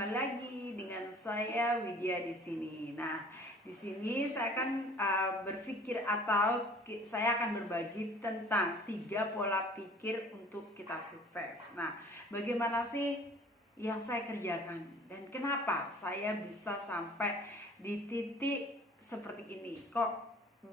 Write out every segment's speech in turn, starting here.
kembali lagi dengan saya Widya di sini. Nah, di sini saya akan berpikir atau saya akan berbagi tentang 3 pola pikir untuk kita sukses. Nah, bagaimana sih yang saya kerjakan dan kenapa saya bisa sampai di titik seperti ini? Kok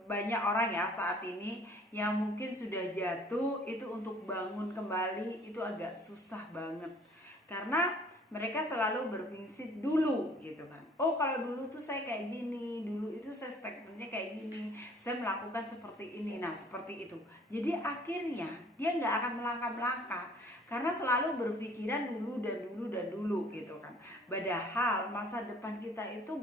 banyak orang ya saat ini yang mungkin sudah jatuh itu untuk bangun kembali itu agak susah banget. Karena mereka selalu berprinsip dulu gitu kan. Oh, kalau dulu tuh saya kayak gini, dulu itu saya statementnya kayak gini, saya melakukan seperti ini. Nah, seperti itu. Jadi akhirnya dia nggak akan melangkah-melangkah karena selalu berpikiran dulu dan dulu dan dulu gitu kan. Padahal masa depan kita itu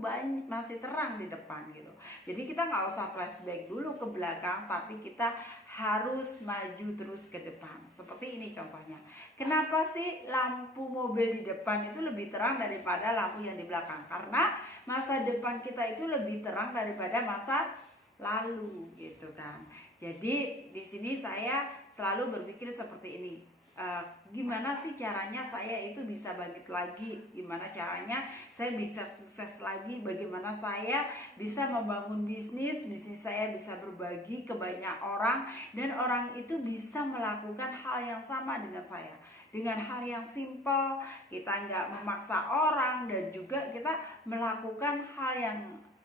masih terang di depan gitu. Jadi kita nggak usah flashback dulu ke belakang, tapi kita harus maju terus ke depan. Seperti ini contohnya. Kenapa sih lampu mobil di depan itu lebih terang daripada lampu yang di belakang? Karena masa depan kita itu lebih terang daripada masa lalu gitu kan. Jadi di sini saya selalu berpikir seperti ini. Gimana sih caranya saya itu bisa bangkit lagi, gimana caranya saya bisa sukses lagi, bagaimana saya bisa membangun bisnis saya bisa berbagi ke banyak orang dan orang itu bisa melakukan hal yang sama dengan saya dengan hal yang simple. Kita nggak memaksa orang dan juga kita melakukan hal yang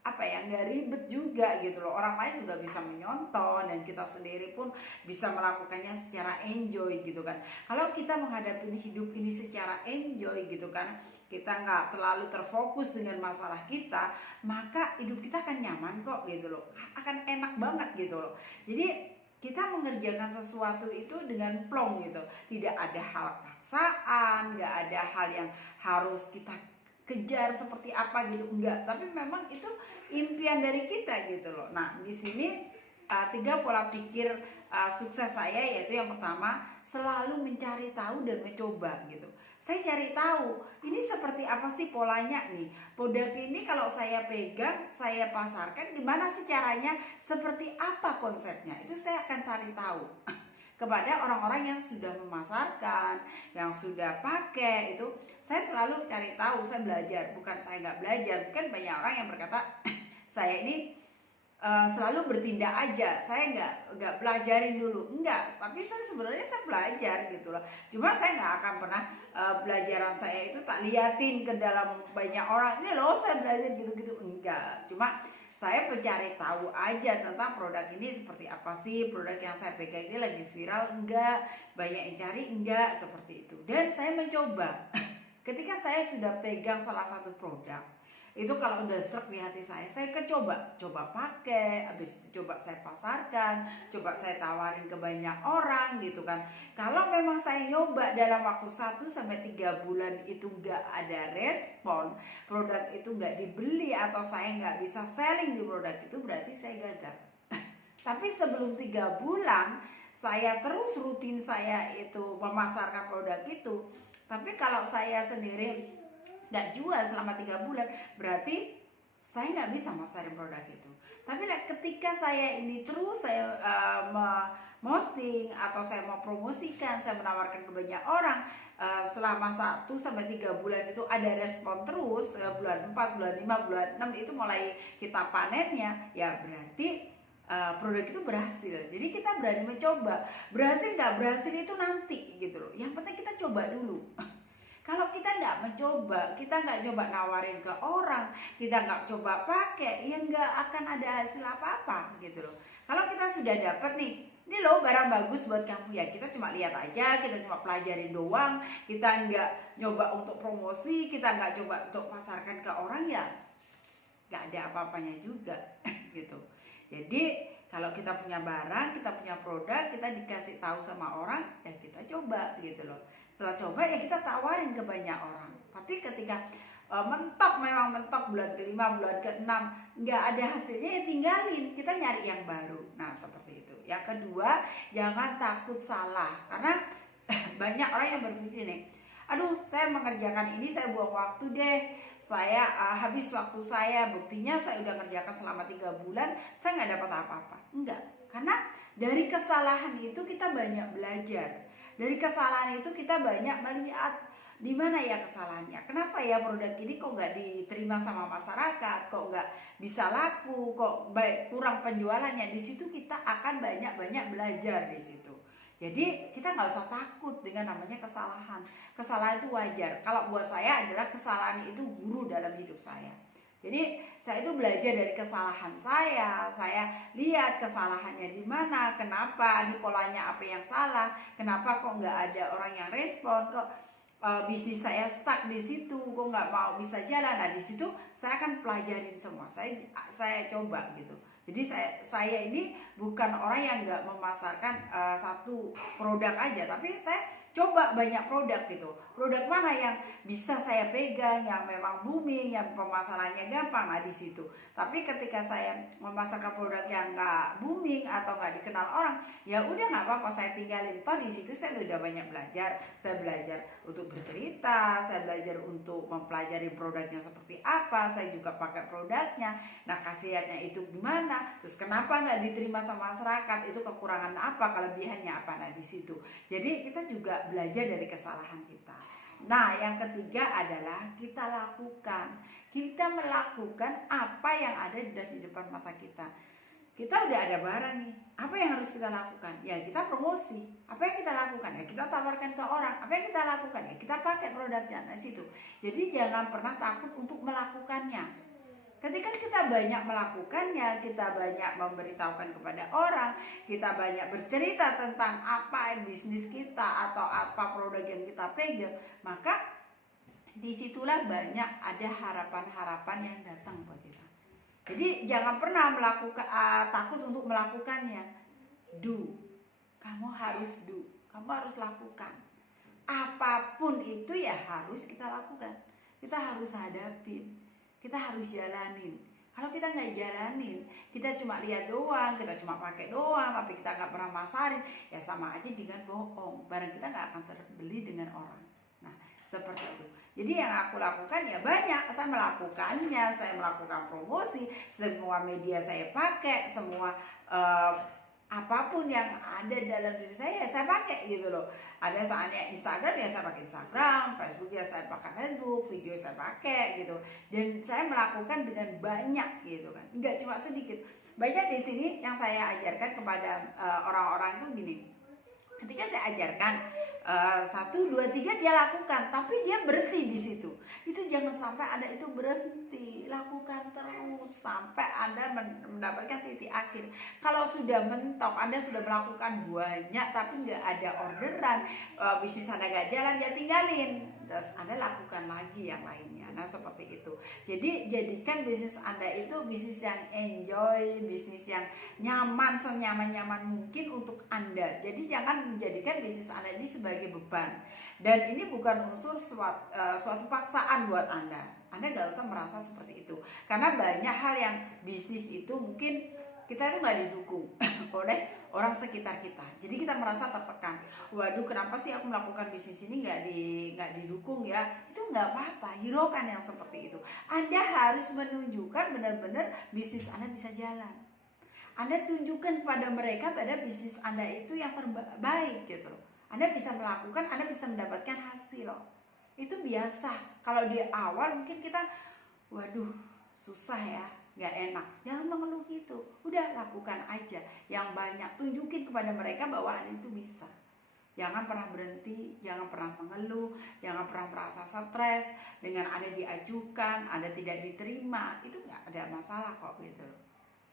nggak ribet juga gitu loh. Orang lain juga bisa menyonton dan kita sendiri pun bisa melakukannya secara enjoy gitu kan. Kalau kita menghadapi hidup ini secara enjoy gitu kan, kita nggak terlalu terfokus dengan masalah kita, maka hidup kita akan nyaman kok gitu loh, akan enak banget gitu loh. Jadi kita mengerjakan sesuatu itu dengan plong gitu, tidak ada hal paksaan, nggak ada hal yang harus kita kejar seperti apa gitu, enggak, tapi memang itu impian dari kita gitu loh. Nah, di sini 3 pola pikir sukses saya, yaitu yang pertama, selalu mencari tahu dan mencoba gitu. Saya cari tahu ini seperti apa sih polanya nih, produk ini kalau saya pegang, saya pasarkan, gimana sih caranya, seperti apa konsepnya, itu saya akan cari tahu kepada orang-orang yang sudah memasarkan, yang sudah pakai. Itu saya selalu cari tahu, saya belajar, bukan saya nggak belajar. Bukan banyak orang yang berkata saya ini selalu bertindak aja, saya nggak belajarin dulu, enggak, tapi saya sebenarnya saya belajar gitu loh. Cuma saya nggak akan pernah pelajaran saya itu tak liatin ke dalam banyak orang, ini loh saya belajar gitu-gitu, enggak. Cuma saya mencari tahu aja tentang produk ini seperti apa sih, produk yang saya pegang ini lagi viral enggak, banyak yang cari enggak, seperti itu. Dan saya mencoba. Ketika saya sudah pegang salah satu produk, itu kalau udah serak di hati saya kan coba pakai, habis itu coba saya pasarkan, coba saya tawarin ke banyak orang gitu kan. Kalau memang saya nyoba dalam waktu 1-3 bulan itu nggak ada respon, produk itu nggak dibeli atau saya nggak bisa selling di produk itu, berarti saya gagal. Tapi sebelum 3 bulan saya terus rutin saya itu memasarkan produk itu, tapi kalau saya sendiri nggak jual selama 3 bulan, berarti saya nggak bisa masarin produk itu. Tapi ketika saya ini terus saya posting atau saya mau promosikan, saya menawarkan ke banyak orang, selama 1-3 bulan itu ada respon terus, bulan 4, bulan 5, bulan 6 itu mulai kita panennya, ya berarti produk itu berhasil. Jadi kita berani mencoba. Berhasil nggak berhasil itu nanti gitu loh. Yang penting kita coba dulu. Kalau kita nggak mencoba, kita nggak coba nawarin ke orang, kita nggak coba pakai, ya nggak akan ada hasil apa-apa gitu loh. Kalau kita sudah dapat nih, ini loh barang bagus buat kamu, ya kita cuma lihat aja, kita cuma pelajarin doang, kita nggak nyoba untuk promosi, kita nggak coba untuk pasarkan ke orang, ya nggak ada apa-apanya juga gitu. Jadi kalau kita punya barang, kita punya produk, kita dikasih tahu sama orang, ya kita coba gitu loh. Setelah coba ya kita tawarin ke banyak orang. Tapi ketika memang mentok bulan ke-5, bulan ke-6 nggak ada hasilnya, ya tinggalin, kita nyari yang baru. Nah, seperti itu. Yang kedua, jangan takut salah. Karena banyak orang yang berpikir nih, aduh saya mengerjakan ini, saya buang waktu deh, saya habis waktu saya, buktinya saya udah ngerjakan selama 3 bulan, saya nggak dapat apa-apa. Enggak, karena dari kesalahan itu kita banyak belajar. Dari kesalahan itu kita banyak melihat di mana ya kesalahannya? Kenapa ya produk ini kok nggak diterima sama masyarakat, kok nggak bisa laku, kok baik kurang penjualannya? Di situ kita akan banyak-banyak belajar di situ. Jadi kita nggak usah takut dengan namanya kesalahan. Kesalahan itu wajar. Kalau buat saya adalah kesalahan itu guru dalam hidup saya. Jadi saya itu belajar dari kesalahan saya lihat kesalahannya di mana, kenapa, ini polanya apa yang salah, kenapa kok nggak ada orang yang respon, kok bisnis saya stuck di situ, kok nggak mau bisa jalan. Nah di situ saya akan pelajarin semua, saya coba gitu. Jadi saya ini bukan orang yang nggak memasarkan satu produk aja, tapi saya coba banyak produk gitu. Produk mana yang bisa saya pegang, yang memang booming, yang pemasarannya gampang, nah di situ. Tapi ketika saya memasarkan produk yang nggak booming atau nggak dikenal orang, ya udah nggak apa-apa, saya tinggalin. Toh di situ saya udah banyak belajar. Saya belajar untuk bercerita, saya belajar untuk mempelajari produknya seperti apa, saya juga pakai produknya. Nah khasiatnya itu gimana, terus kenapa nggak diterima sama masyarakat, itu kekurangan apa, kelebihannya apa. Nah di situ. Jadi kita juga belajar dari kesalahan kita. Nah yang ketiga adalah kita lakukan. Kita melakukan apa yang ada di depan mata kita. Kita udah ada barang nih, apa yang harus kita lakukan? Ya kita promosi. Apa yang kita lakukan? Ya kita tawarkan ke orang. Apa yang kita lakukan? Ya kita pakai produknya. Nah situ. Jadi jangan pernah takut untuk melakukannya. Ketika kita banyak melakukannya, kita banyak memberitahukan kepada orang, kita banyak bercerita tentang apa bisnis kita atau apa produk yang kita pegang, maka disitulah banyak ada harapan-harapan yang datang buat kita. Jadi jangan pernah takut untuk melakukannya. Kamu harus kamu harus lakukan. Apapun itu ya harus kita lakukan. Kita harus hadapin. Kita harus jalanin. Kalau kita nggak jalanin, kita cuma lihat doang, kita cuma pakai doang, tapi kita nggak pernah masarin, ya sama aja dengan bohong. Barang kita nggak akan terbeli dengan orang. Nah, seperti itu. Jadi yang aku lakukan ya banyak. Saya melakukannya, saya melakukan promosi, semua media saya pakai, semua apapun yang ada dalam diri saya pakai gitu loh. Ada saatnya Instagram ya saya pakai Instagram, Facebook ya saya pakai Facebook, video saya pakai gitu. Dan saya melakukan dengan banyak gitu kan, nggak cuma sedikit. Banyak di sini yang saya ajarkan kepada orang-orang itu gini. Ketika saya ajarkan 1, 2, 3 dia lakukan, tapi dia berhenti di situ. Itu jangan sampai Anda itu berhenti, lakukan terus sampai Anda mendapatkan titik akhir. Kalau sudah mentok, Anda sudah melakukan banyak tapi nggak ada orderan, bisnis Anda nggak jalan, ya tinggalin. Terus Anda lakukan lagi yang lainnya. Nah seperti itu. Jadi jadikan bisnis Anda itu bisnis yang enjoy, bisnis yang nyaman, senyaman-nyaman mungkin untuk Anda. Jadi jangan menjadikan bisnis Anda ini sebagai beban. Dan ini bukan unsur suatu paksaan buat Anda. Anda gak usah merasa seperti itu. Karena banyak hal yang bisnis itu mungkin kita itu nggak didukung oleh orang sekitar kita. Jadi kita merasa tertekan. Waduh, kenapa sih aku melakukan bisnis ini nggak didukung ya? Itu nggak apa-apa. Hiraukan yang seperti itu. Anda harus menunjukkan benar-benar bisnis Anda bisa jalan. Anda tunjukkan pada mereka pada bisnis Anda itu yang terbaik gitu loh. Anda bisa melakukan, Anda bisa mendapatkan hasil loh. Itu biasa. Kalau di awal mungkin kita, waduh, susah ya, nggak enak. Jangan mengeluh gitu. Udah lakukan aja yang banyak. Tunjukin kepada mereka bahwa Anda itu bisa. Jangan pernah berhenti, jangan pernah mengeluh, jangan pernah merasa stres dengan Anda diajukan, Anda tidak diterima. Itu nggak ada masalah kok gitu loh.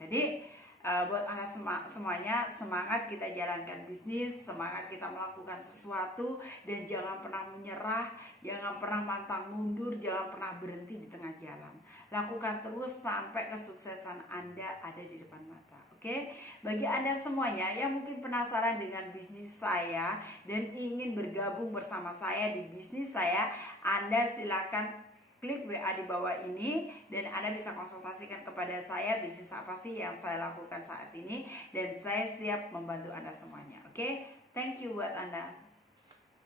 Jadi buat anak semuanya, semangat kita jalankan bisnis, semangat kita melakukan sesuatu, dan jangan pernah menyerah, jangan pernah pantang mundur, jangan pernah berhenti di tengah jalan. Lakukan terus sampai kesuksesan Anda ada di depan mata. Oke? Bagi Anda semuanya yang mungkin penasaran dengan bisnis saya dan ingin bergabung bersama saya di bisnis saya, Anda silakan klik WA di bawah ini dan Anda bisa konsultasikan kepada saya bisnis apa sih yang saya lakukan saat ini, dan saya siap membantu Anda semuanya. Oke? Thank you buat Anda.